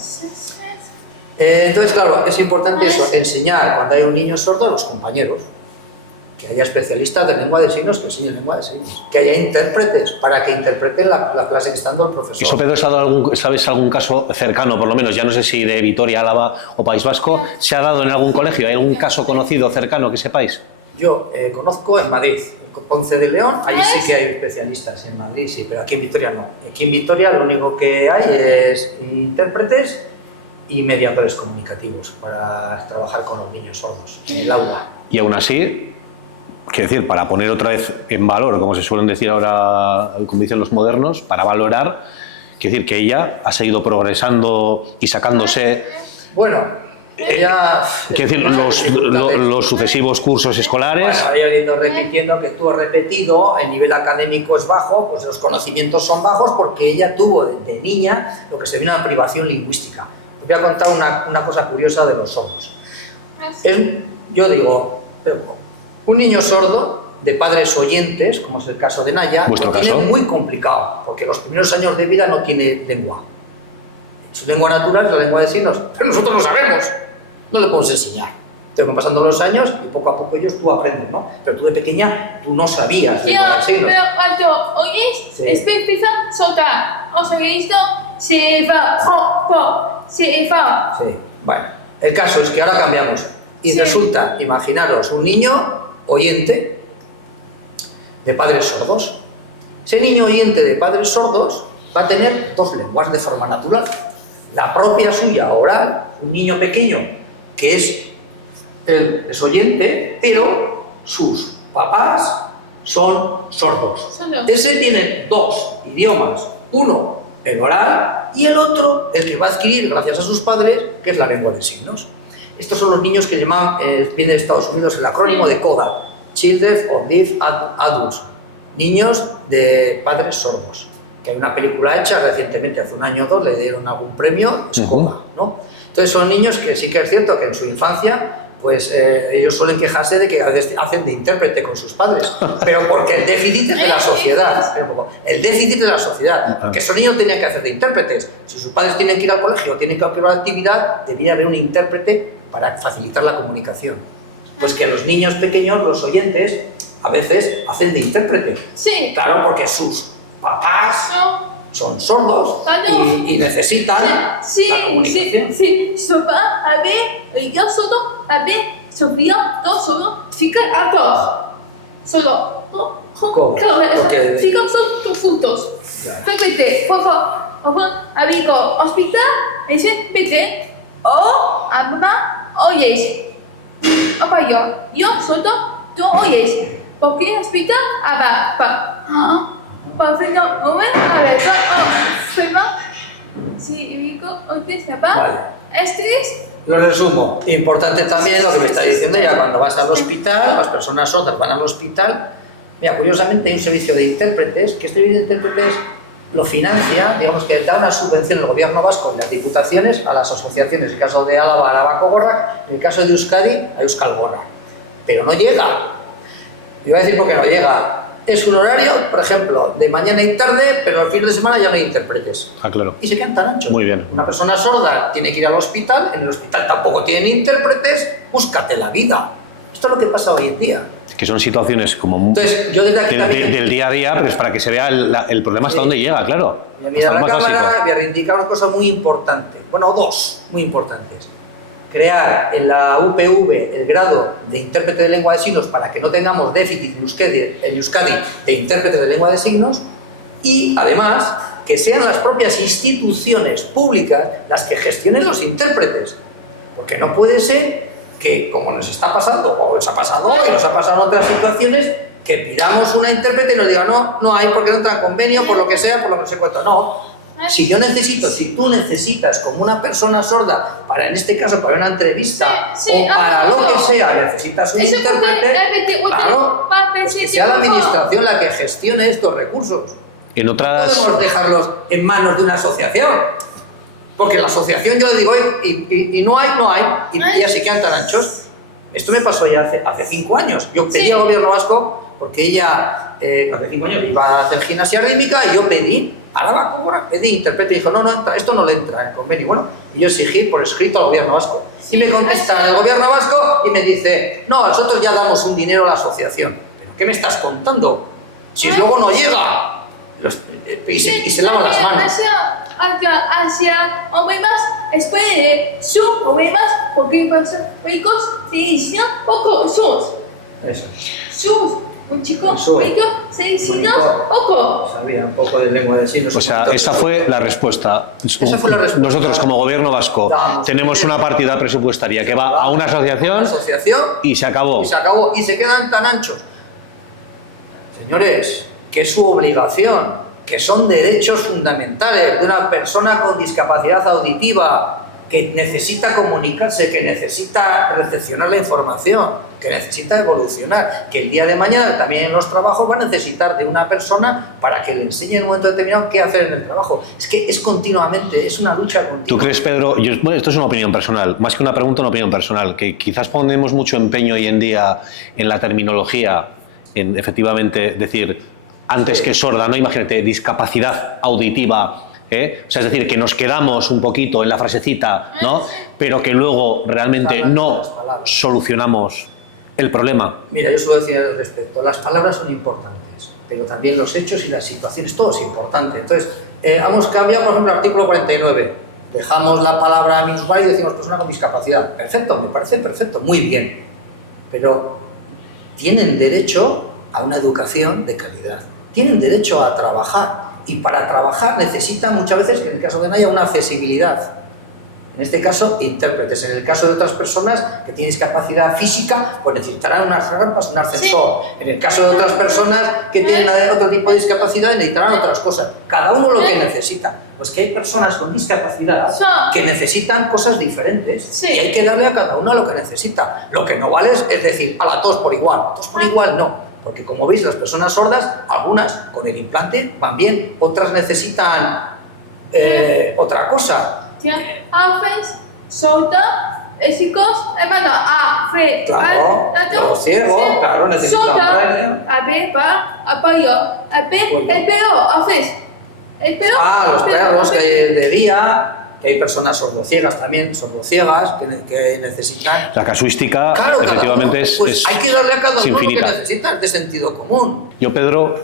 Entonces, claro, es importante eso, enseñar cuando hay un niño sordo a los compañeros, que haya especialistas de lengua de signos que enseñen lengua de signos, que haya intérpretes para que interpreten la clase que está dando el profesor. ¿Y eso, Pedro, sabes algún caso cercano, por lo menos, ya no sé si de Vitoria, Álava o País Vasco, se ha dado en algún colegio? ¿Hay algún caso conocido cercano que sepáis? Yo conozco en Madrid, en Ponce de León, ahí sí que hay especialistas, en Madrid sí, pero aquí en Vitoria no. Aquí en Vitoria lo único que hay es intérpretes y mediadores comunicativos para trabajar con los niños sordos en el aula. Y aún así, quiero decir, para poner otra vez en valor, como se suelen decir ahora, como dicen los modernos, para valorar, quiero decir que ella ha seguido progresando y sacándose, Bueno, ella... quiero decir, los sucesivos cursos escolares. Bueno, ella ido repitiendo que tú has repetido, el nivel académico es bajo, pues los conocimientos son bajos porque ella tuvo de niña lo que se llama privación lingüística. Os voy a contar una cosa curiosa de los sordos. Yo digo, un niño sordo de padres oyentes, como es el caso de Naya, ¿Vuestro lo tiene caso? muy complicado, porque los primeros años de vida no tiene lengua. Su lengua natural es la lengua de signos, pero nosotros lo sabemos, no le podemos enseñar. Te van pasando los años y poco a poco tú aprendes, ¿no? Pero tú de pequeña, tú no sabías lengua de signos. Pero cuando oyes, Sí. empieza a soltar. O sea, esto se va, se va. Sí, bueno, el caso es que ahora cambiamos y Sí. resulta, imaginaros, un niño oyente de padres sordos. Ese niño oyente de padres sordos va a tener 2 lenguas de forma natural. La propia suya, oral, un niño pequeño que él es oyente, pero sus papás son sordos. Sordos. Ese tiene 2 idiomas, uno el oral y el otro el que va a adquirir gracias a sus padres, que es la lengua de signos. Estos son los niños que llaman, viene de Estados Unidos el acrónimo de CODA, Children of Deaf Adults, niños de padres sordos, que hay una película hecha recientemente, hace 1 año o 2, le dieron algún premio, es CODA, ¿no? Entonces son niños que sí que es cierto que en su infancia pues ellos suelen quejarse de que a veces hacen de intérprete con sus padres, pero porque el déficit es de la sociedad, el déficit de la sociedad, porque esos niños tenían que hacer de intérpretes. Si sus padres tienen que ir al colegio, tienen que hacer una actividad, debería haber un intérprete para facilitar la comunicación. Pues que los niños pequeños, los oyentes, a veces hacen de intérprete. Sí. Claro, porque sus papás No. son sordos y necesitan la comunicación. Sí. Solo, a ver, yo solo, a ver, Sofía, dos solo, chica, a dos. Solo. Porque- chicos son juntos. Vete, amigo, hospital, ese, vete. O, mamá, oyes. Apa yo solo, tú oyes. Porque hospital, perfecto, a ver, firma. Sí, amigo, oyes, Vale. Estrés. Lo resumo. Importante también lo que me está diciendo ya cuando vas al hospital, las personas sordas van al hospital. Mira, curiosamente hay un servicio de intérpretes, que este servicio de intérpretes lo financia, digamos que da una subvención el gobierno vasco y las diputaciones a las asociaciones, en el caso de Álava, Arabako Gorrak, en el caso de Euskadi, a Euskal Gorrak. Pero no llega. Y voy a decir por qué no llega. Es un horario, por ejemplo, de mañana y tarde, pero el fin de semana ya no hay intérpretes. Ah, claro. Y se quedan tan anchos. Muy bien. Una persona sorda tiene que ir al hospital, en el hospital tampoco tienen intérpretes, búscate la vida. Esto es lo que pasa hoy en día. Que son situaciones como Entonces, yo desde aquí también... del día a día, pero es para que se vea el problema hasta dónde llega, claro. Voy a mirar Hasta la lo más cámara, básico. voy a reivindicar una cosa muy importante. Bueno, dos muy importantes. Crear en la UPV el grado de intérprete de lengua de signos para que no tengamos déficit en Euskadi de intérprete de lengua de signos y, además, que sean las propias instituciones públicas las que gestionen los intérpretes. Porque no puede ser que, como nos está pasando, o nos ha pasado hoy, nos ha pasado en otras situaciones, que pidamos una intérprete y nos diga no hay porque no entra en convenio, por lo que sea, por lo que no sé cuánto. No. Si yo necesito, si tú necesitas como una persona sorda, para en este caso para una entrevista o para lo que sea, necesitas un intérprete, claro, pues que sea la administración la que gestione estos recursos. En No otras... podemos dejarlos en manos de una asociación. Porque la asociación, yo le digo, y no hay, y así quedan tan anchos. Esto me pasó ya hace 5 años. Yo pedí al gobierno vasco, porque ella hace 5 años iba a hacer gimnasia rítmica, y yo pedí, pedí intérprete, y dijo, no entra, esto no le entra en el convenio. Bueno, y yo exigí por escrito al gobierno vasco. Y me contestan el gobierno vasco y me dice, no, nosotros ya damos un dinero a la asociación. ¿Pero qué me estás contando? Si luego no llega. Y se lavan las manos. Hacia problemas, espere, son problemas, porque los ricos se dicen poco sus. Eso. Sus, un chico Eso. rico se dicen poco. Sabía un poco de lengua de signos. O sea, esa fue la respuesta. Esa fue la respuesta. Nosotros, como gobierno vasco, Damos tenemos una partida presupuestaria que va a una asociación y se acabó. Y se acabó. Y se quedan tan anchos. Señores, que es su obligación, que son derechos fundamentales de una persona con discapacidad auditiva, que necesita comunicarse, que necesita recepcionar la información, que necesita evolucionar, que el día de mañana también en los trabajos va a necesitar de una persona para que le enseñe en un momento determinado qué hacer en el trabajo. Es que es continuamente, es una lucha continua. ¿Tú crees, Pedro? Bueno, esto es una opinión personal, más que una pregunta, una opinión personal, que quizás ponemos mucho empeño hoy en día en la terminología, en efectivamente decir antes que sorda, ¿no? Imagínate, discapacidad auditiva, ¿eh? O sea, es decir, que nos quedamos un poquito en la frasecita, ¿no? Pero que luego realmente no solucionamos el problema. Mira, yo suelo decir al respecto, las palabras son importantes, pero también los hechos y las situaciones, todo es importante. Entonces, hemos cambiado, por ejemplo, el artículo 49. Dejamos la palabra minusválido y decimos persona con discapacidad. Perfecto, me parece perfecto, muy bien. Pero tienen derecho a una educación de calidad. Tienen derecho a trabajar. Y para trabajar necesitan muchas veces, en el caso de Naya, una accesibilidad. En este caso, intérpretes. En el caso de otras personas que tienen discapacidad física, pues necesitarán unas rampas, un ascensor. En el caso de otras personas que tienen otro tipo de discapacidad, necesitarán otras cosas. Cada uno lo que necesita. Pues que hay personas con discapacidad que necesitan cosas diferentes. Y hay que darle a cada uno lo que necesita. Lo que no vale es decir, a todos por igual. Todos por igual no. Porque como veis, las personas sordas, algunas con el implante van bien, otras necesitan otra cosa. Afes, sorda, chicos, hermano, Claro, los ciegos, claro, necesitan braille. A ver, apoyo, el perro, Afes. El perro. Los perros que hay de día, que hay personas sordociegas también, sordociegas, que necesitan... La casuística, Claro, efectivamente, cada uno, pues es hay que darle a cada uno lo que infinita. necesita, de sentido común. Yo, Pedro,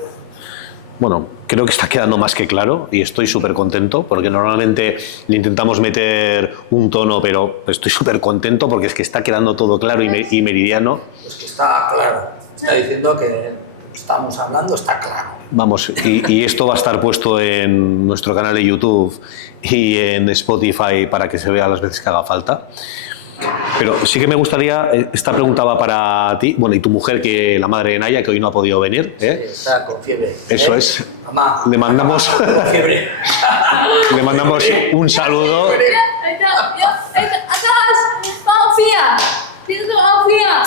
bueno, creo que está quedando más que claro y estoy súper contento porque normalmente le intentamos meter un tono, pero estoy súper contento porque es que está quedando todo claro y meridiano. Pues que está claro, está diciendo que estamos hablando está claro. Vamos, y esto va a estar puesto en nuestro canal de YouTube y en Spotify para que se vea las veces que haga falta. Pero sí que me gustaría, esta pregunta va para ti, bueno, y tu mujer, que la madre de Naya, que hoy no ha podido venir. Está con fiebre. Eso es. Mamá. Le mandamos, Con fiebre. le mandamos un saludo. Atrás, confía. Tienes confía.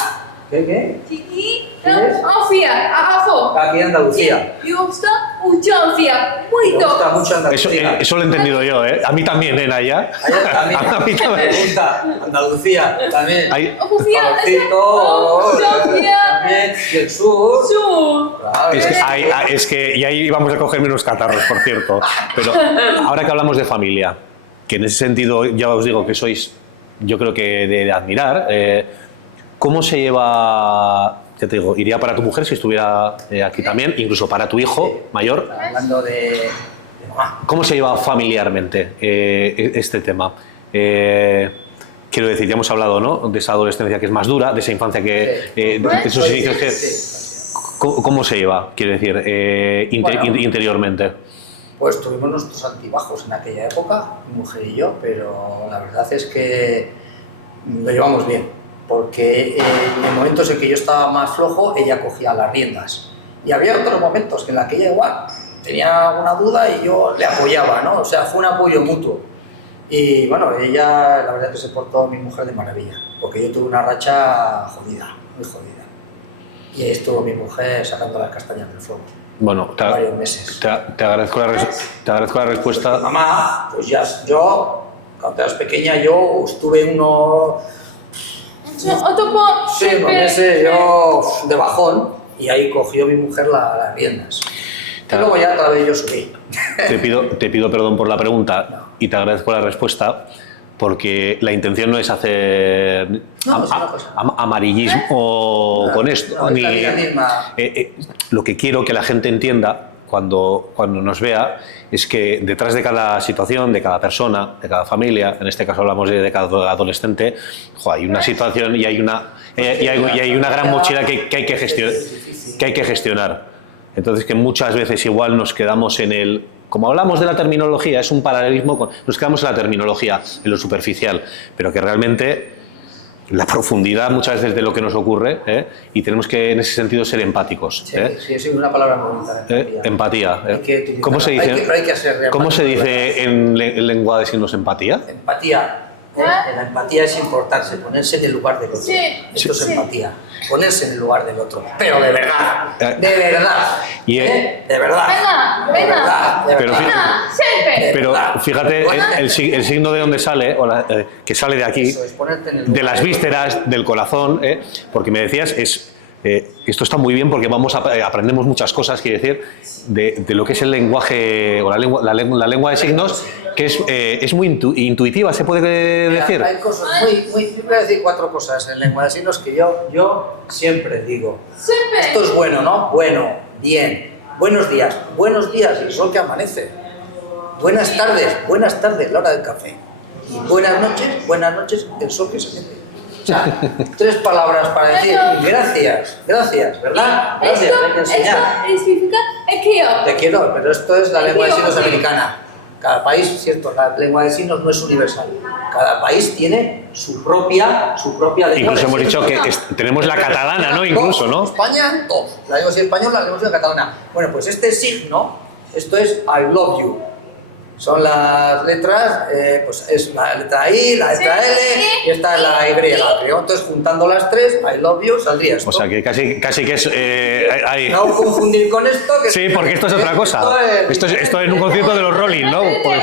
¿Qué? Chiqui, ¿Qué es? confía, abajo. Aquí en Andalucía. Me gusta mucho confía. Muy Me gusta top. mucho Andalucía. Eso lo he entendido yo, ¿eh? A mí también, Naya. Allá también. A mí también. Me gusta Andalucía también. Ahí- Confía, También. Y el sur. Claro. Es que y ahí vamos a coger menos catarros, por cierto. Pero ahora que hablamos de familia, que en ese sentido ya os digo que sois, yo creo que de admirar, ¿cómo se lleva, ya te digo, iría para tu mujer si estuviera aquí también, incluso para tu hijo mayor? Hablando de mamá. ¿Cómo se lleva familiarmente este tema? Quiero decir, ya hemos hablado, ¿no?, de esa adolescencia que es más dura, de esa infancia que, de esos inicios que... ¿Cómo se lleva, quiero decir, Bueno. interiormente? Pues tuvimos nuestros altibajos en aquella época, mi mujer y yo, pero la verdad es que lo llevamos bien, porque en momentos en que yo estaba más flojo, ella cogía las riendas. Y había otros momentos en los que ella igual tenía alguna duda y yo le apoyaba, ¿no? O sea, fue un apoyo mutuo. Y bueno, ella, la verdad es que se portó mi mujer de maravilla, porque yo tuve una racha jodida, muy jodida. Y ahí estuvo mi mujer sacando las castañas del fuego. Bueno, Varios meses. te agradezco la respuesta. Mamá, pues ya, yo, cuando eras pequeña, yo estuve unos unos meses yo de bajón y ahí cogió mi mujer las riendas. Y luego ya cada vez yo subí. Te pido perdón por la pregunta y te agradezco la respuesta, porque la intención no es hacer No, es una cosa. amarillismo No, con esto. no, es ni, la vida misma. Lo que quiero que la gente entienda cuando nos vea es que detrás de cada situación, de cada persona, de cada familia, en este caso hablamos de cada adolescente, hay una situación y hay una gran mochila que hay que gestionar. Entonces, que muchas veces igual nos quedamos en el... Como hablamos de la terminología, es un paralelismo, nos quedamos en la terminología, en lo superficial, pero que realmente la profundidad muchas veces de lo que nos ocurre, y tenemos que en ese sentido ser empáticos. Sí, sí, es una palabra muy bonita, Empatía. Hay que utilizarla. ¿Cómo se dice, hay que ser ¿cómo se empático, dice en lengua de signos empatía? Empatía. La empatía es importante, ponerse en el lugar del otro. Sí. Esto es Sí. empatía, ponerse en el lugar del otro. Pero de verdad, de verdad. Y, de verdad. Venga, De venga. verdad, de Pero verdad. Venga, siempre. Pero fíjate, el signo de donde sale, que sale de aquí, Eso es, ponerte en el de lugar las del vísceras, del corazón, porque me decías, esto está muy bien porque aprendemos muchas cosas, quiero decir, de lo que es el lenguaje, o la lengua de signos, que es muy intuitiva, se puede Mira, decir. hay cosas yo voy a decir 4 cosas en lengua de signos que yo siempre digo. Siempre. Esto es bueno, ¿no? Bueno, bien. Buenos días, el sol que amanece. Buenas tardes, la hora del café. Y buenas noches, el sol que se mete. O sea, 3 palabras para decir gracias, ¿verdad? Gracias, hay que enseñar. Esto significa que yo. Te quiero, pero esto es la lengua de signos americana. Cada país, cierto, la lengua de signos no es universal. Cada país tiene su propia lengua. Incluso de hemos dicho signos. que tenemos la catalana, ¿no? Incluso, ¿no? España, todos. La lengua española, la lengua catalana. Bueno, pues este signo, esto es I love you. Son las letras, pues es la letra I, la letra L y esta es la Y, creo. Entonces, juntando las 3, I love you, saldría esto. O sea, que casi que es... ahí. No confundir con esto. Que Sí, porque esto es otra cosa. Esto es en un concierto de los Rolling, ¿no? Esta va.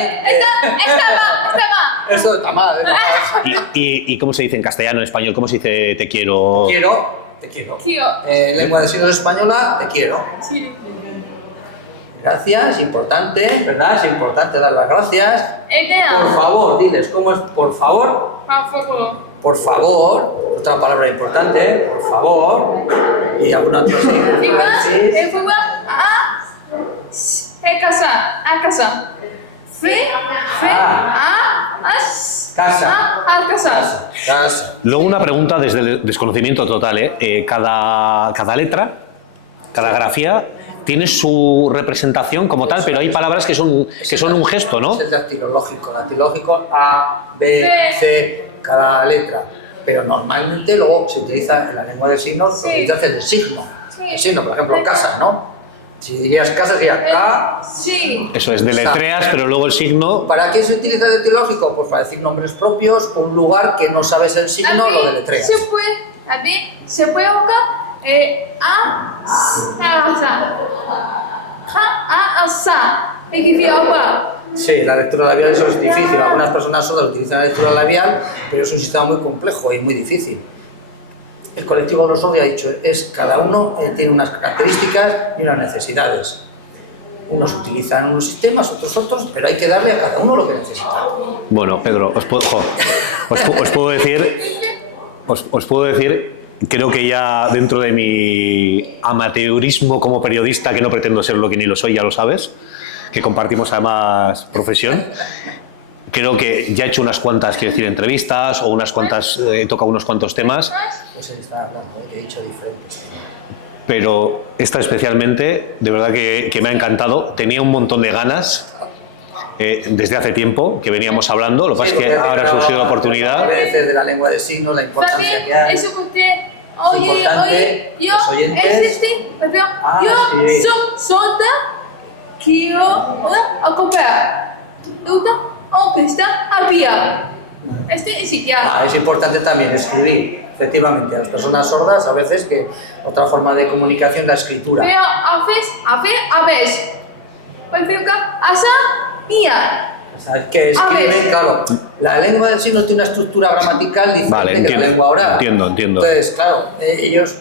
Esto está mal. ¿Y cómo se dice en castellano, en español? ¿Cómo se dice te quiero? Te quiero. Tío. Lengua de signos española, te quiero. Sí. Gracias, importante, ¿verdad? Es importante dar las gracias. Edea. Por favor, diles, ¿cómo es por favor? Por favor. Por favor, otra palabra importante, por favor. Y alguna otra sí. El fútbol a casa. Casa. Luego una pregunta desde el desconocimiento total, ¿eh? Cada letra Cada grafía tiene su representación como tal, pero hay palabras que son un gesto, ¿no? Es el dactilológico. Dactilológico A, B, C, cada letra. Pero normalmente luego se utiliza en la lengua de signos, se utiliza el signo. El signo, por ejemplo, casa, ¿no? Si dirías casa sería K. Sí. Eso es, deletreas, pero luego el signo... ¿Para qué se utiliza el dactilológico? Pues para decir nombres propios, un lugar que no sabes el signo, lo deletreas. se puede buscar a sa. Sí, la lectura labial eso es difícil. Algunas personas sordas utilizan la lectura labial, pero es un sistema muy complejo y muy difícil. El colectivo de los sordos, ya he dicho, cada uno tiene unas características y unas necesidades. Unos utilizan unos sistemas, otros, pero hay que darle a cada uno lo que necesita. Bueno, Pedro, os puedo decir, creo que ya dentro de mi amateurismo como periodista, que no pretendo serlo, que ni lo soy, ya lo sabes, que compartimos además profesión, creo que ya he hecho unas cuantas, quiero decir, entrevistas o unas cuantas, he tocado unos cuantos temas. Pues se está hablando, he dicho diferentes temas. Pero esta especialmente, de verdad que me ha encantado. Tenía un montón de ganas desde hace tiempo que veníamos hablando. Lo que pasa es que ahora ha surgido la oportunidad. A veces de la lengua de signos, la importancia que hay. Eso que usted, oye, yo, los oyentes. yo soy sorda, quiero acoplar. ¿Te gusta? Aunque está había. Sí, ya. Es importante también escribir. Efectivamente, a las personas sordas a veces que otra forma de comunicación es la escritura. Pero a veces. Por ejemplo, asa, mía. O sea, que escriben, claro. La lengua del signo tiene una estructura gramatical diferente que la lengua oral. Entiendo. Entonces, claro, ellos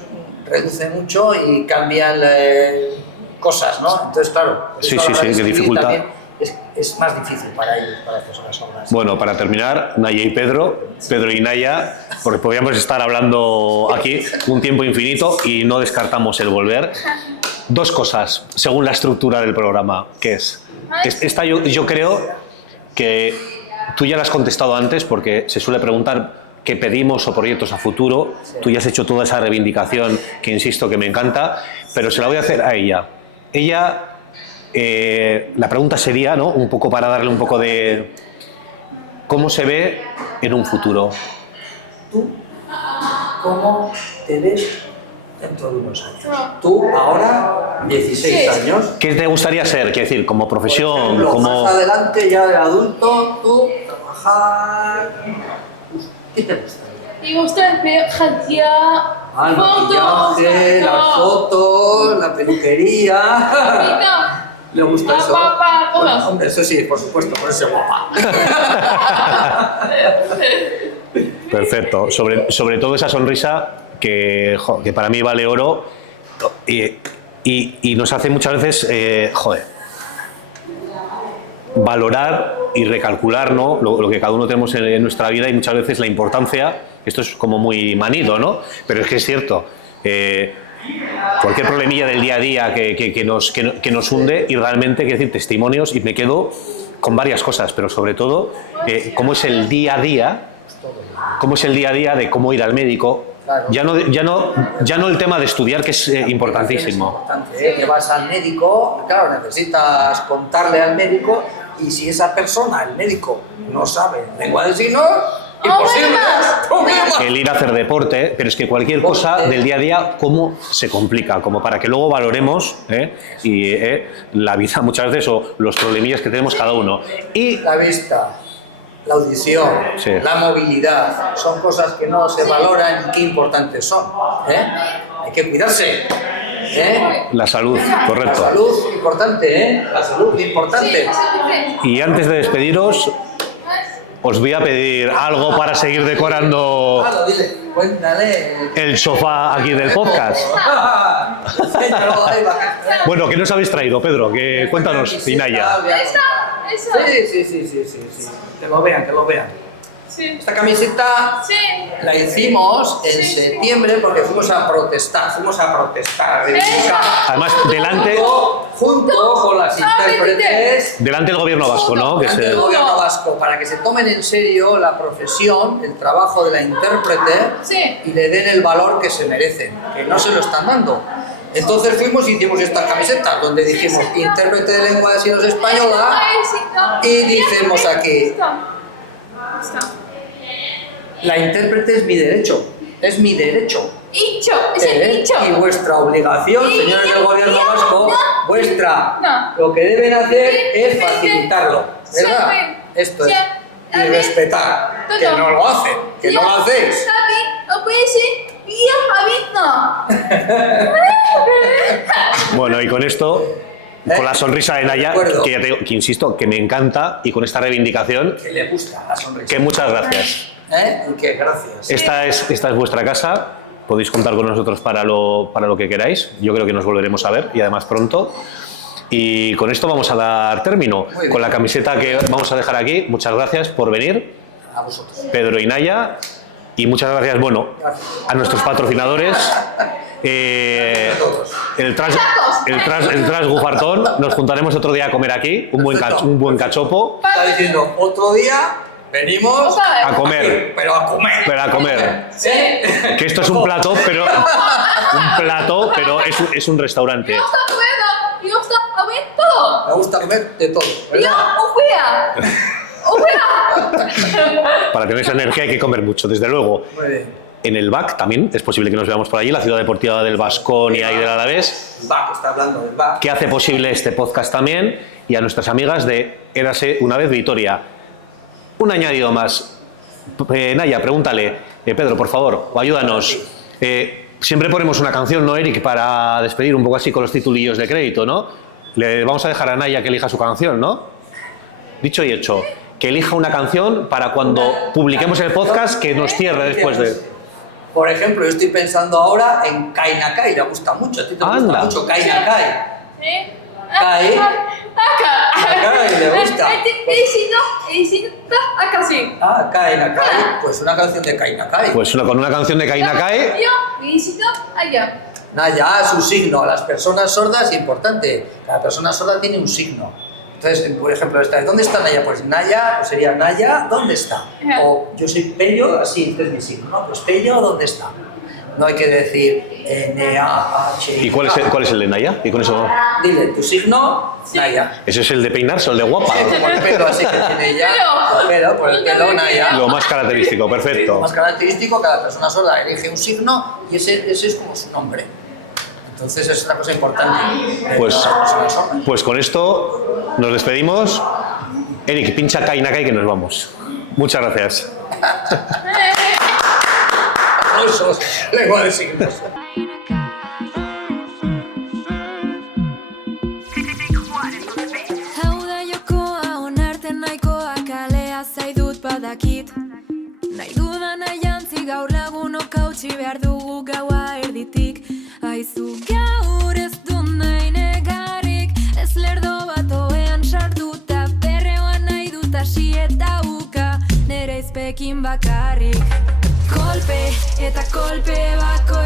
reducen mucho y cambian cosas, ¿no? Entonces, claro, Sí, que dificulta. Es más difícil para ellos, para las personas sordas. Bueno, para terminar, Naya y Pedro y Naya, porque podríamos estar hablando aquí un tiempo infinito y no descartamos el volver. Dos cosas, según la estructura del programa, que es. Esta yo creo que tú ya la has contestado antes, porque se suele preguntar qué pedimos o proyectos a futuro. Tú ya has hecho toda esa reivindicación que insisto que me encanta, pero se la voy a hacer a ella. La pregunta sería, ¿no?, un poco para darle un poco de cómo se ve en un futuro. ¿Tú cómo te ves dentro de unos años? Tú ahora, 16 años. ¿Qué te gustaría ser? Quiero decir, como profesión, Por ejemplo, como... más adelante, ya de adulto, tú trabajar. ¿Qué te gustaría? Me gusta ver El maquillaje, las fotos, la peluquería. ¿Le gusta eso? Bueno, hombre, eso sí, por supuesto, por eso es guapa. Perfecto. Sobre todo esa sonrisa que para mí vale oro y nos hace muchas veces, valorar y recalcular, ¿no?, lo que cada uno tenemos en nuestra vida y muchas veces la importancia. Esto es como muy manido, ¿no? Pero es que es cierto. Cualquier problemilla del día a día que nos hunde, y realmente, quiero decir, testimonios, y me quedo con varias cosas, pero sobre todo cómo es el día a día, de cómo ir al médico. Claro. Ya no el tema de estudiar, que es importantísimo. Es importante, que vas al médico, claro, necesitas contarle al médico, y si esa persona, el médico, no sabe lengua de signos, imposible. El ir a hacer deporte, pero es que cualquier cosa del día a día, cómo se complica, como para que luego valoremos la vida muchas veces o los problemillas que tenemos cada uno. Y la vista, la audición, sí, la movilidad, son cosas que no se valoran y qué importantes son. Hay que cuidarse. la salud, correcto. La salud, importante, La salud, importante. Y antes de despediros, os voy a pedir algo para seguir decorando Dile, cuéntale. el sofá aquí del podcast. Bueno, ¿qué nos habéis traído, Pedro? Cuéntanos, Inaya. Esa. Sí. Que lo vean. Sí. Esta camiseta Sí. la hicimos en Sí. septiembre porque fuimos a protestar, a reivindicar. Además, delante Junto con las intérpretes del gobierno vasco, ¿no? Que delante del se- gobierno vasco, para que se tomen en serio la profesión, el trabajo de la intérprete Sí. y le den el valor que se merecen, que no se lo están dando. Entonces fuimos y hicimos estas camisetas donde dijimos intérprete de lengua de signos española y dijimos aquí, la intérprete es mi derecho, es mi derecho. Dicho, es el dicho. Y vuestra obligación, señores del gobierno vasco, vuestra, No. lo que deben hacer es Sí, facilitarlo, ¿verdad? sí, Esto sí, es. a Y ver, respetar, que todo. no lo hacen, que no lo hacéis. Bueno, y con esto, con la sonrisa de Naya, De acuerdo. que, ya te digo, que insisto, que me encanta, y con esta reivindicación, Que le gusta la sonrisa. que muchas gracias. Y que gracias. Esta es vuestra casa, podéis contar con nosotros para lo que queráis, yo creo que nos volveremos a ver, y además pronto. Y con esto vamos a dar término, Muy bien. con la camiseta que vamos a dejar aquí. Muchas gracias por venir, A vosotros. Pedro y Naya, y muchas gracias, bueno, a nuestros patrocinadores, el Tras Gufartón. Nos juntaremos otro día a comer aquí, un buen cachopo, Está diciendo, otro día venimos a comer, pero a comer. pero a comer. ¿Sí? Que esto es un plato, pero es un restaurante. Me gusta comer de todo, ¿verdad? Para tener esa energía hay que comer mucho, desde luego. Muy bien. En el BAC también es posible que nos veamos por allí, la ciudad deportiva del Baskonia y del Alavés, Va, que está hablando del va. que hace posible este podcast también, y a nuestras amigas de Érase una vez Vitoria. Un añadido más. Naya, pregúntale, Pedro, por favor, o ayúdanos. Siempre ponemos una canción, ¿no, Eric? Para despedir un poco así con los titulillos de crédito, ¿no? Le vamos a dejar a Naya que elija su canción, ¿no? Dicho y hecho, que elija una canción para cuando publiquemos el podcast que nos cierre después de... Por ejemplo, yo estoy pensando ahora en Kai Nakai, le gusta mucho, a ti te gusta Anda. mucho Kai Nakai. Acá. le gusta. Acá sí. Ah, Kai Nakai, pues una canción de Kai Nakai. Pues con una canción de Kai Nakai. Yo visito allá. Naya, su signo, a las personas sordas, importante, cada persona sorda tiene un signo. Entonces, por ejemplo, esta, ¿dónde está Naya? Pues Naya, pues sería Naya, ¿dónde está? O yo soy Pello, así, este es mi signo, ¿no? Pues Pello, ¿dónde está? No hay que decir N-A-H. ¿Y cuál es el de Naya? Y con eso... Dile, tu signo, Naya. ¿Ese es el de peinarse o el de guapa? Por el pelo, así que tiene ella. Por el pelo, Naya. Lo más característico, Lo perfecto. más característico, cada persona sorda elige un signo y ese es como su nombre. Entonces es una cosa importante. Pues- Las personas sordas. Pues con esto nos despedimos. Eric, pincha Kai Nakai que nos vamos. Muchas gracias. Aplausos, lengua de signos. Hau da jokoa onarten nahikoa kalea zaidut badakit. Nahi dudana jantzi gaur lagunok hautsi behar dugu gaua erditik. Aizu gaur ez du nahi negarrik, ez lerdo bat oean sartuta, perreoan nahi dut hasi eta uka, nere izpekin bakarrik. Kolpe eta kolpe bako